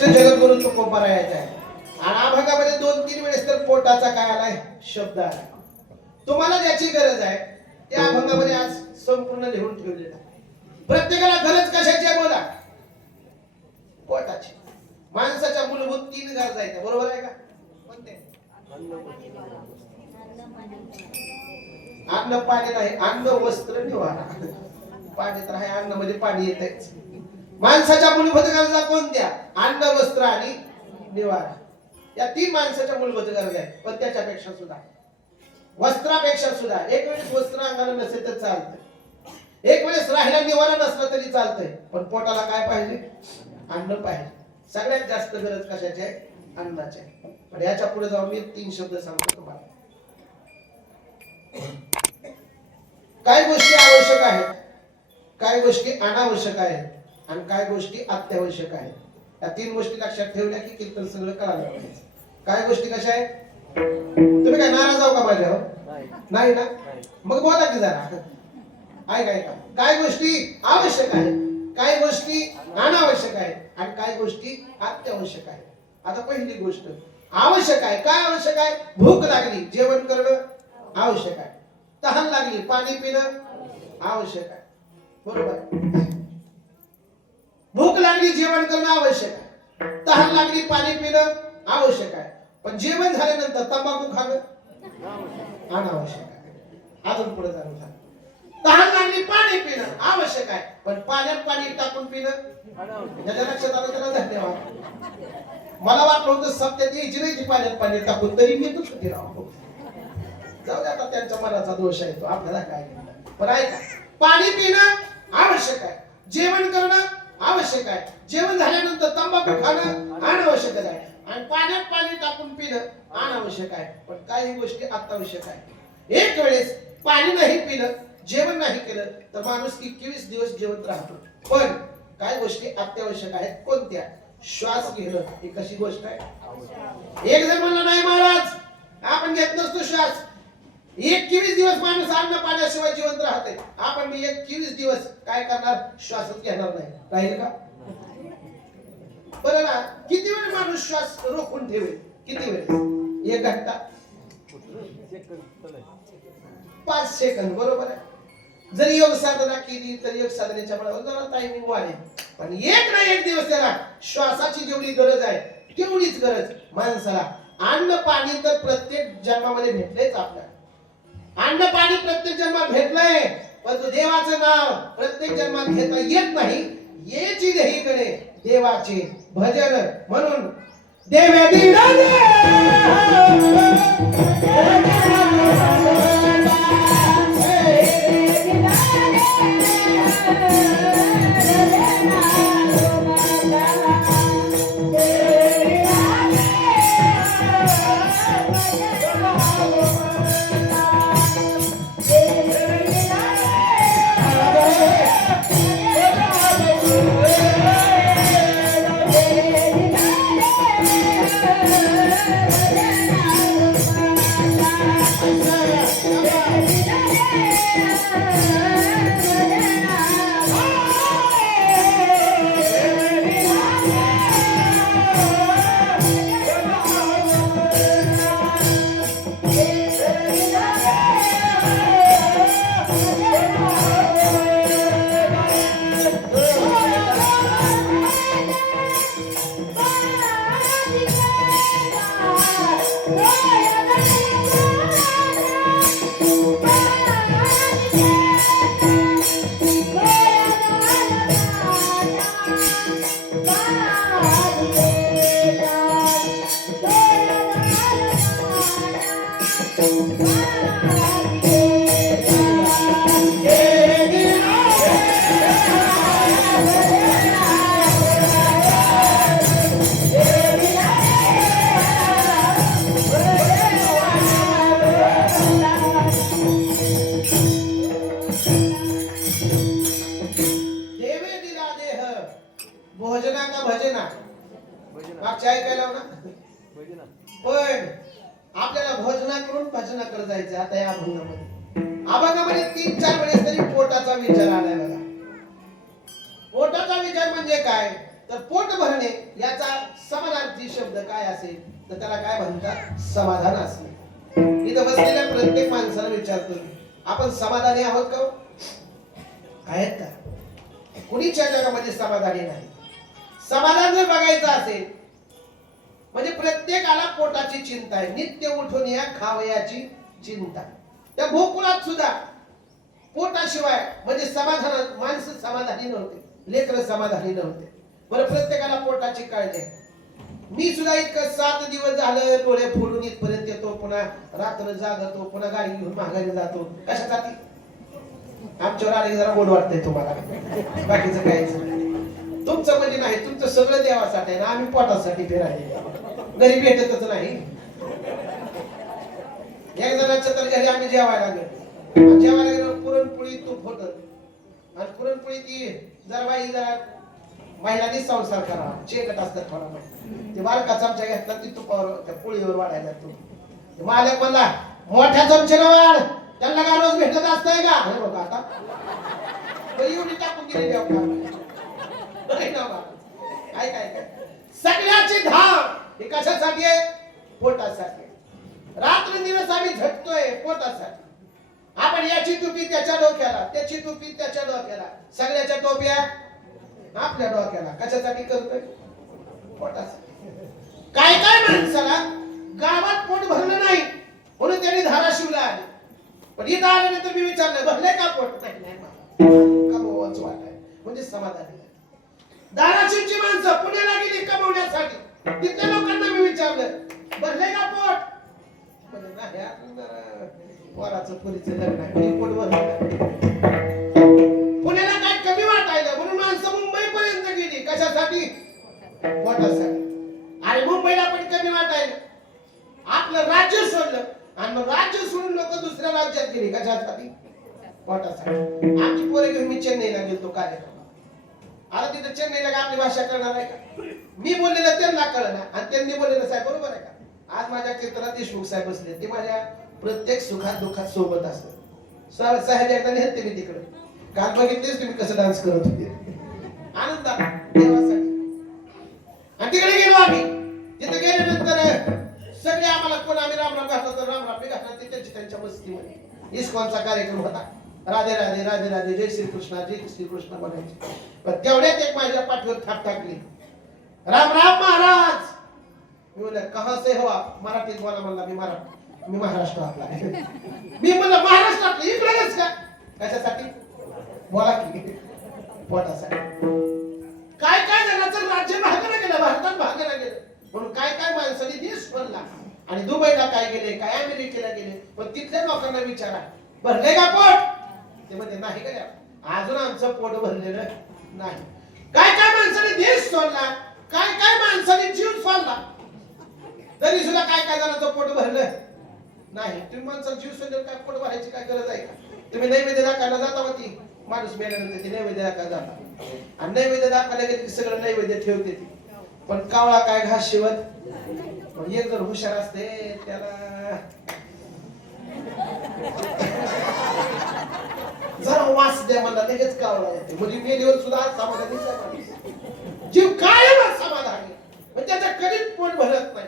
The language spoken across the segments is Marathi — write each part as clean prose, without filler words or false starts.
कृष्ण जगद्गुरु तुकोबारायाचा आहे. आणि अभंगामध्ये 2-3 वेळेस तर पोटाचा काय आलाय शब्द आलाय. तुम्हाला ज्याची गरज आहे त्या अभंगामध्ये आज संपूर्ण लिहून ठेवलेलं आहे. प्रत्येकाला गरज कशाची आहे बोला? पोटाची. माणसाच्या मूलभूत 3 गरजा आहेत, बरोबर आहे का? कोणते? अन्न पाणी नाही, अन्न वस्त्र निवारा. पाणी तर आहे, अन्न मध्ये पाणी येत आहे. माणसाच्या मूलभूत गरजा कोणत्या? अन्न, वस्त्र आणि निवारा. या 3 माणसाच्या मूलभूत गरजा आहेत. पण त्याच्यापेक्षा सुद्धा, वस्त्रापेक्षा सुद्धा, एक वेळेस वस्त्र अंगाला नसेल तर चालतंय, एक वेळेस राहिला निवारा नसला तरी चालतंय, पण पोटाला काय पाहिजे? अन्न पाहिजे. सगळ्यात जास्त गरज कशाची आहे? अन्नाची आहे. पण याच्या पुढे जाऊन मी 3 शब्द सांगतो तुम्हाला. काय गोष्टी आवश्यक आहेत, काय गोष्टी अनावश्यक आहेत, आणि काय गोष्टी अत्यावश्यक आहेत. या 3 गोष्टी लक्षात ठेवल्या की कीर्तन सगळं कळालं पाहिजे. काय गोष्टी कशा आहेत? तुम्ही काय नाराज आहो का माझ्यावर? नाही ना? मग बोला की जरा. ऐका. काय गोष्टी आवश्यक आहेत, काय गोष्टी अनावश्यक आहेत, आणि काय गोष्टी अत्यावश्यक आहेत. आता पहिली गोष्ट आवश्यक आहे. काय आवश्यक आहे? भूक लागली, जेवण करणं आवश्यक आहे. तहान लागली, पाणी पिणं आवश्यक आहे, बरोबर आहे? भूक लागली, जेवण करणं आवश्यक आहे. तहान लागली, पाणी पिणं आवश्यक आहे. पण जेवण झाल्यानंतर तंबाखू खाणं अनावश्यक आहे. अजून पुढे जाणून घ्या. तहान लागली, पाणी पिणं आवश्यक आहे, पण पाण्यात पाणी टाकून पिणं, ज्याच्या लक्षात आलं त्याला धन्यवाद. मला वाटलं होतं सत्यात यायची नाही पाण्यात पाणी टाकून, तरी मी तू सुखी राहतो. जाऊ दे, आता त्यांच्या मनाचा दोष आहे तो, आपल्याला काय. पण ऐका, पाणी पिणं आवश्यक आहे, जेवण करणं आवश्यक आहे, जेवण झाल्यानंतर तंबाखू खाणं अनावश्यक आहे, आणि पाण्यात पाणी टाकून पिणं अनावश्यक आहे. पण काही गोष्टी अत्यावश्यक आहे. एक वेळेस पाणी नाही पिलं, जेवण नाही केलं तर माणूस 21 दिवस जिवंत राहतो. पण काय गोष्टी अत्यावश्यक आहेत? कोणत्या? श्वास घेणं ही कशी गोष्ट आहे? एक जण म्हणला नाही महाराज आपण घेत नसतो श्वास. 21 दिवस माणूस अन्न पाण्याशिवाय जिवंत राहते. आपण मी 21 दिवस काय करणार? श्वासच घेणार नाही, राहील का? बरं ना? किती वेळ माणूस श्वास रोखून ठेवेल? किती वेळ? 1 घंटा, 5 सेकंद, बरोबर आहे? जर योग साधना केली तर योग साधनेच्या जरा टायमिंग वाढेल. पण एक ना एक दिवस त्याला श्वासाची जेवढी गरज आहे तेवढीच गरज माणसाला. अन्न पाणी तर प्रत्येक जन्मामध्ये भेटलेच आपल्याला. अन्न पाणी प्रत्येक जन्मात भेटलंय, पण देवाचं नाव प्रत्येक जन्मात घेता येत नाही. येची देहीकडे देवाचे भजन म्हणून देवे दिले भोजना का भजना मागच्या ऐकायला ना. पण आपल्याला भोजना करून भजना करत जायचं. आता या अभंगामध्ये 3-4 वेळेस तरी पोटाचा विचार आलाय बघा. पोटाचा विचार म्हणजे काय तर पोट भरणे याचा समानार्थी शब्द काय असेल तर त्याला काय म्हणतात? समाधान असणे. इथं बसलेल्या प्रत्येक माणसाला विचारतो, आपण समाधानी आहोत का? आहेत का? कुणीच्या जगामध्ये समाधानी नाही. समाधान जर बघायचं असेल म्हणजे प्रत्येकाला पोटाची चिंता आहे. नित्य उठून या खावयाची चिंता. त्या गोकुळात सुद्धा पोटाशिवाय म्हणजे समाधान, माणसं समाधानी नव्हते, लेकरं समाधानी नव्हते. बरं, प्रत्येकाला पोटाची काळजी आहे. मी सुद्धा इतकं 7 दिवस झालं डोळे फोडून इथपर्यंत येतो, पुन्हा रात्र जागतो, पुन्हा गाडी घेऊन माघारी जातो. कशासाठी? आमच्यावर आले जरा गोड वाटतंय तुम्हाला, बाकीचं काहीच नाही. तुमचं म्हणजे नाही, तुमचं सगळं देवासाठी आहे ना. आम्ही पोटासाठी फिरायला घरी भेटतच नाही. एक जणांच्या तर घरी आम्ही जेवायला गेलो, जेवायला गेलो, पुरणपोळी तूप होत आणि पुरणपोळी ती जरा बाई जरा महिलांनी संसार करावा, चेकट असतात थोडा, ते बारका चमचा घेतला ती तुपावर त्या पोळीवर वाढायला. तू मालक म्हणला, मोठ्या चमच्याने वाढ, त्यांना काय रोज भेटत असतंय का? हे बघा आता एवढी टाकून गेली काय काय काय सगळ्याची धाम हे कशासाठी आहे? पोटासाठी. रात्र दिवस आम्ही झटतोय पोटासाठी. आपण याची टोपी त्याच्या डोक्याला, त्याची टोपी त्याच्या डोक्याला, सगळ्याच्या टोप्या आपल्या डोक्याला. कशासाठी करतोय? पोटासाठी. काय काय माणसाला गावात पोट भरलं नाही म्हणून त्यांनी धाराशिवला आले, पण इथं आल्यानंतर मी विचारलं, भरले का पोट? नाही कमवाच वाटाय म्हणजे समाधानी. धाराशिवची माणसं पुण्याला गेली कमवण्यासाठी, तिथल्या लोकांना मी विचारलं, भरले का पोट? म्हणजे नाही, पोराचं पुरीचं लग्न आहे, पोट भरलं. पुण्याला काय कमी वाटायला म्हणून माणसं मुंबई पर्यंत गेली. कशासाठी? पोटासाठी. आणि मुंबईला पण कमी वाटायला आपलं राज्य सोडलं आणि मग राज्य सोडून लोक दुसऱ्या राज्यात गेली. कशासाठी? पोटासाठी. आमची पोरे घेऊन मी चेन्नईला गेलो कार्यक्रम. आता तिथे चेन्नईला आपली भाषा करणार आहे का? मी बोललेलं त्यांना कळलं आणि त्यांनी बोललेलं साहेब बरोबर आहे का? आज माझ्या कीर्तनात देशमुख साहेब बसले, ते माझ्या प्रत्येक सुखात दुःखात सोबत असतात. साहेब एकदा नेते मी तिकडे, काल बघितलेच तुम्ही कसं डान्स करत होते, आनंदात देवासाठी. आणि तिकडे गेलो आम्ही. तिथे गेल्यानंतर सगळे आम्हाला कोण, आम्ही रामराम घातलं तर रामराम घातलं, ते त्यांच्या मस्तीमध्ये इस्कॉनचा कार्यक्रम होता. राधे राधे राधे राधे जय श्रीकृष्ण जय श्रीकृष्ण म्हणायचे. पण तेवढ्यात एक माझ्या पाठीवर थाप टाकली, राम राम महाराज. मी म्हणलं कहा से हो आप? मराठीत बोला म्हणला. मी महाराष्ट्रातला आहे. मी म्हणलं महाराष्ट्रात इकडेच का? कशासाठी? बोला की. पोटासाठी. काय काय जगाचं राज्य भागाला गेलं, भारतात भागाला गेलं म्हणून काय काय माणसांनी देश भरला. आणि दुबईला काय गेले, काय अमेरिकेला गेले, पण तिथल्या लोकांना विचारा, भरले का पोट? ते म्हणते नाही का, अजून आमचं पोट भरलेलं नाही. काय काय माणसाने देश सोडला, काय काय माणसाने जीव सोडला, तरी सुद्धा काय काय जणांचं पोट भरलं नाही. तुम्ही माणसाला जीव सोडल्यावर काय पोट भरायची काय गरज आहे का? तुम्ही नैवेद्य दाखवायला जाता होती, माणूस मेल्यानंतर ती नैवेद्य दाखवायला जाता आणि नैवेद्य दाखवायला गेले की सगळं नैवेद्य ठेवते ती. पण कावळा काय घास शिवत. पण एक जर हुशार असते त्याला जरा वास द्या मला, लगेच कावळा येते. म्हणजे मेलीवर सुद्धा समाधानी, जीव कायम समाधानी, पण त्याचं कधीच पोट भरत नाही.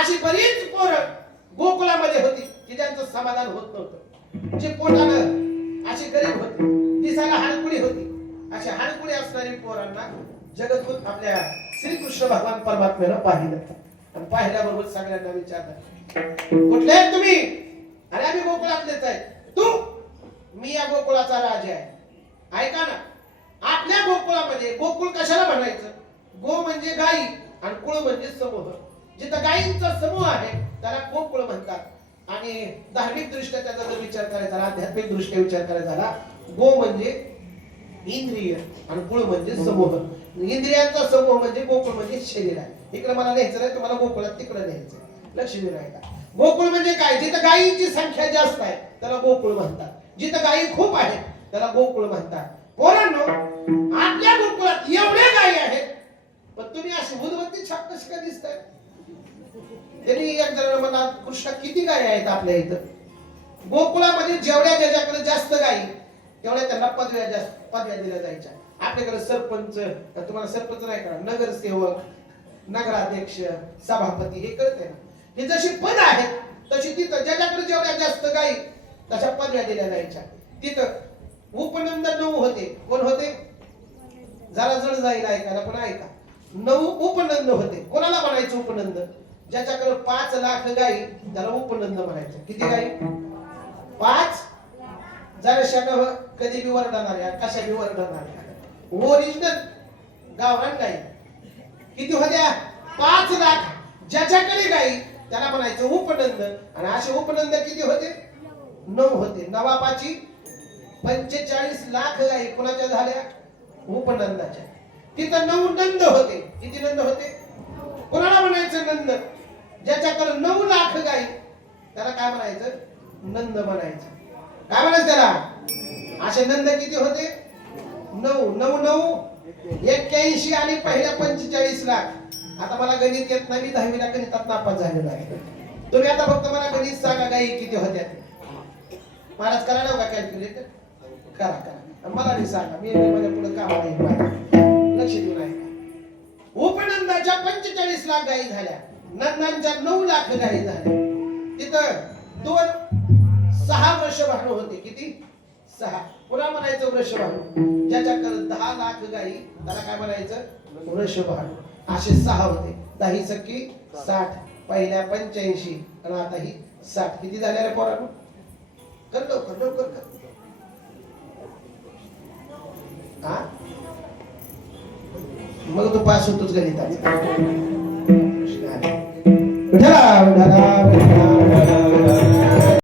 अशी बरीच पोरं गोकुळामध्ये होती की ज्यांचं समाधान होत नव्हतं, जे पोटानं अशी गरीब होती, दिसायला हाडकुळी होती. अशा हाडकुळी असणारी पोरांना जगद्गुरु आपल्या श्रीकृष्ण भगवान परमात्म्यानं पाहिलं आणि पाहिल्याबरोबर सगळ्यांना विचारलं, कुठले आहेत तुम्ही? अरे आम्ही गोकुळातलेच आहे. तू? मी या गोकुळाचा राजा आहे. ऐका ना, आपल्या गोकुळामध्ये गोकुळ कशाला म्हणायचं? गो म्हणजे गाई आणि कुळ म्हणजे समूह. जिथं गायींचा समूह आहे त्याला गोकुळ म्हणतात. आणि धार्मिक दृष्ट्या त्याचा जर विचार करायचा झाला, आध्यात्मिक दृष्ट्या विचार करायचा झाला, गो म्हणजे इंद्रिय आणि कुळ म्हणजे समूह. इंद्रियांचा समूह म्हणजे गोकुळ म्हणजे शरीर आहे. इकडे मला न्यायचं नाही, तुम्हाला गोकुळात तिकडे न्यायचं. लक्ष्मी राहिला. गोकुळ म्हणजे काय? जिथं गायींची संख्या जास्त आहे त्याला गोकुळ म्हणतात. जिथं गायी खूप आहेत त्याला गोकुळ म्हणतात. पोरांनो, आपल्या गोकुळात एवढ्या गायी आहेत, पण तुम्ही अशी बुधवंती छाप कशी काय दिसताय? त्यांनी एक जण म्हणा, कृष्णा किती गायी आहेत आपल्या इथं? गोकुळामध्ये जेवढ्या ज्याच्याकडे जास्त गायी तेवढ्या त्यांना पदव्या दिल्या जायच्या. आपल्याकडे सरपंच, तुम्हाला सरपंच नाही का, नगरसेवक, नगराध्यक्ष, सभापती हे कळते ना. हे जशी पद आहेत तशी तिथं ज्याच्याकडे जेवढ्या जास्त गाई तशा पदव्या दिल्या जायच्या. तिथं उपनंद 9 होते. कोण होते? जरा जड जाईल ऐकायला पण ऐका. 9 उपनंद होते. कोणाला म्हणायचं उपनंद? ज्याच्याकडे 5 लाख गाई त्याला उपनंद म्हणायचं. किती गाई? 5. जरा शाखा कधी बी वरडणार, कशा बी वरडणार. ओरिजिनल गावरान गाई किती होत्या? 5 लाख. ज्याच्याकडे गाई त्याला म्हणायचं उपनंद. आणि असे उपनंद किती होते? 9 होते. नवाबाची 45 लाख गाई कोणाच्या झाल्या? उपनंदाच्या. तिथं 9 नंद होते. किती नंद होते? कोणाला म्हणायचं नंद? ज्याच्याकडे 9 लाख गाई त्याला काय म्हणायचं? नंद म्हणायचं. काय म्हणायचं त्याला? असे नंद किती होते? 9 9 9 81 आणि पहिल्या 45 लाख. आता मला गणित येत नाही, मी 10वी ला गणितात नापास झालेलो आहे. तुम्ही आता फक्त मला गणित सांगा गाई किती होत्या. महाराज करायला का कॅल्क्युलेटर? करा करा. मला नाही सांगा, मी माझ्या पुढे कामाला येईल. लक्ष देऊ नाही. उपनंदाच्या 45 लाख गाई झाल्या. नंदांच्या 9 लाख गाई झाल्या. तिथं 6 वृषभानू होते. किती? 6. पुन्हा म्हणायचं वृषभानू. ज्याच्याकडे 10 लाख गाई त्याला काय म्हणायचं? वृषभानू. असे 6 होते. 10 सख्खी 60. पहिल्या 85 आणि आता ही 60. किती झाल्या रे पोरांनो? कर लवकर लवकर कर. हा मग तू पास होतोच गणिताचा. विठला विठला विठला.